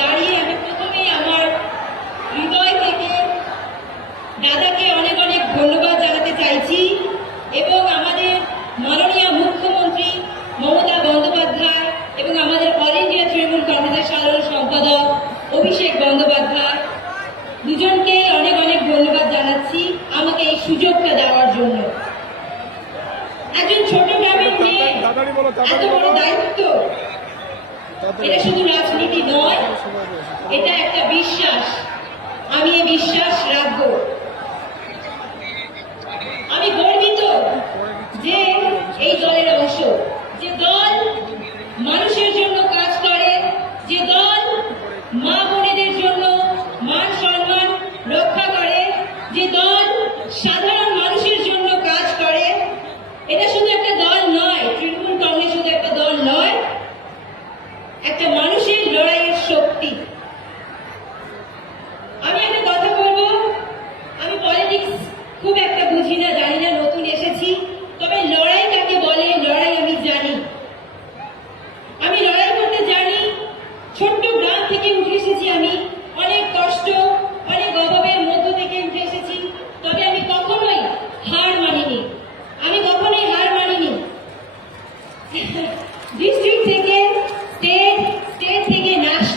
দাঁড়িয়ে আমি প্রথমেই আমার হৃদয় থেকে দাদাকে অনেক অনেক ধন্যবাদ জানাতে চাইছি এবং আমাদের মাননীয় মুখ্যমন্ত্রী মমতা বন্দ্যোপাধ্যায় এবং আমাদের অল ইন্ডিয়া তৃণমূল কংগ্রেসের সাধারণ সম্পাদক অভিষেক বন্দ্যোপাধ্যায় দুজনকে অনেক অনেক ধন্যবাদ জানাচ্ছি আমাকে এই সুযোগটা দেওয়ার জন্য। একজন ছোট গ্রামের মেয়ে এত বড় দায়িত্ব, এটা শুধু রাজনীতি নয়, এটা একটা বিশ্বাস। আমি এই বিশ্বাস রাখবো। আমি গর্বিত যে এই দলের অংশ, যে দল মানুষের জন্য কাজ করে, যে দল মা বোনেদের জন্য মান সম্মান রক্ষা করে, যে দল সাধারণ মানুষের জন্য কাজ করে। এটা শুধু একটা দল নয়, তৃণমূল কংগ্রেস শুধু একটা দল নয়, একটা মানুষের লড়াইয়ের শক্তি। আমি একটা কথা বলবো, আমি পলিটিক্স খুব একটা বুঝি না, জানি না, নতুন এসেছি, তবে লড়াই কাকে বলে লড়াই আমি জানি। আমি লড়াই করতে জানি। ছোট্ট গ্রাম থেকে উঠে এসেছি আমি, অনেক কষ্ট অনেক অভাবের মধ্য থেকে উঠে এসেছি, তবে আমি কখনোই হার মানিনি। আমি কখনোই হার মানিনি। ডিস্ট্রিক্ট থেকে স্টেট থেকে ন্যাশনাল